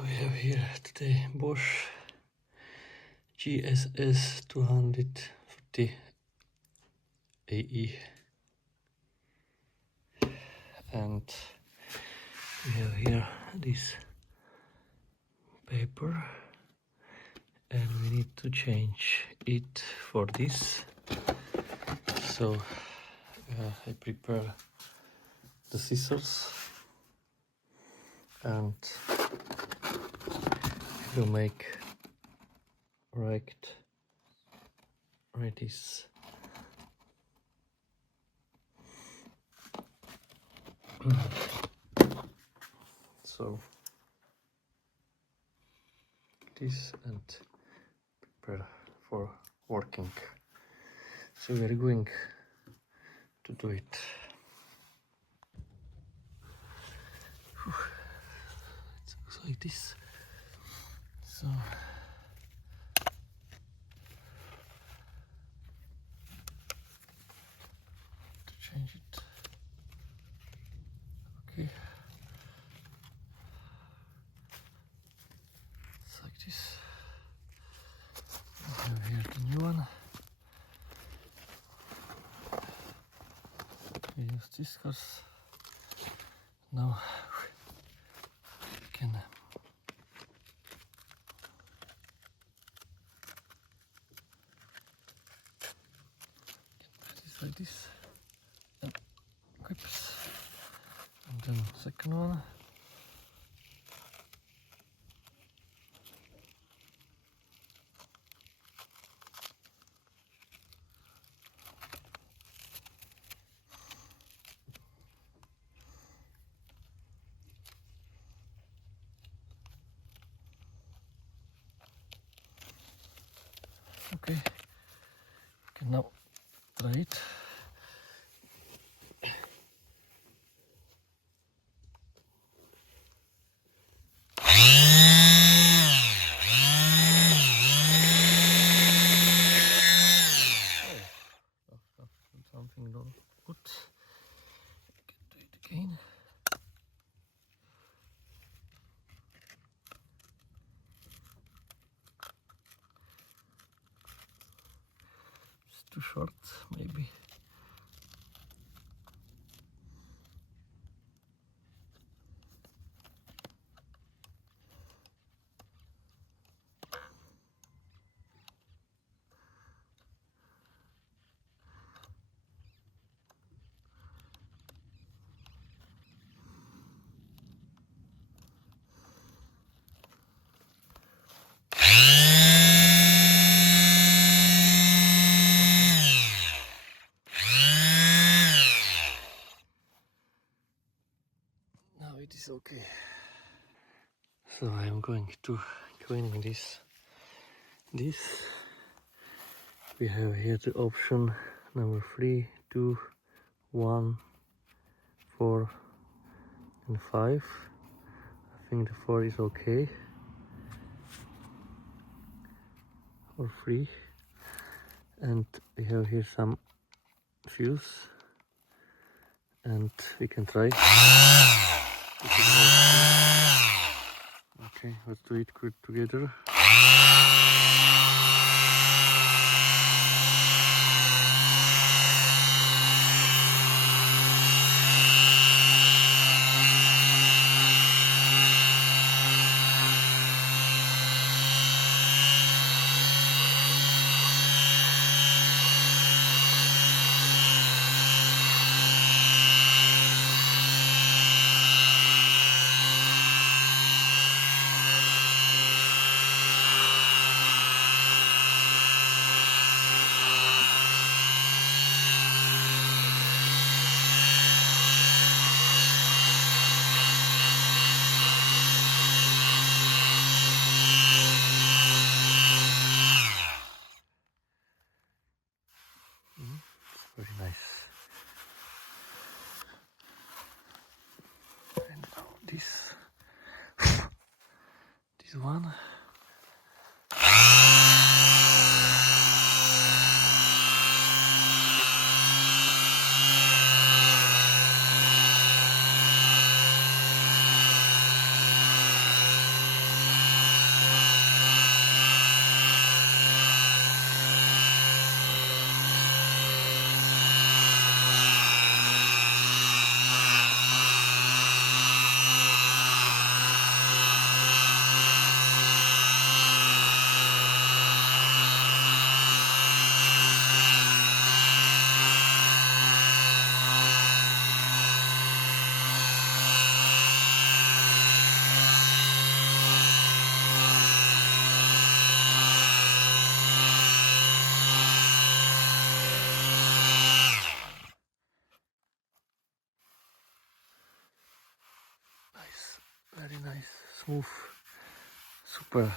So we have here today Bosch GSS 250 AE, and we have here this paper, and we need to change it for this. So I prepare the scissors and will make right this. So this and prepare for working. So we are going to do it. It looks like this. So to change it. Okay. It's like this. We have here the new one. We use this because now we can put this like this and clips, and then second one. Okay, we can now try it. Something not good. Can do it again. It's too short, maybe. Now it is okay. So I am going to cleaning this. We have here the option number 3, 2, 1, 4, and 5. I think the 4 is okay. Or 3. And we have here some fuse, and we can try. Okay, let's do it good together. Very nice. And now this one. nice, smooth, super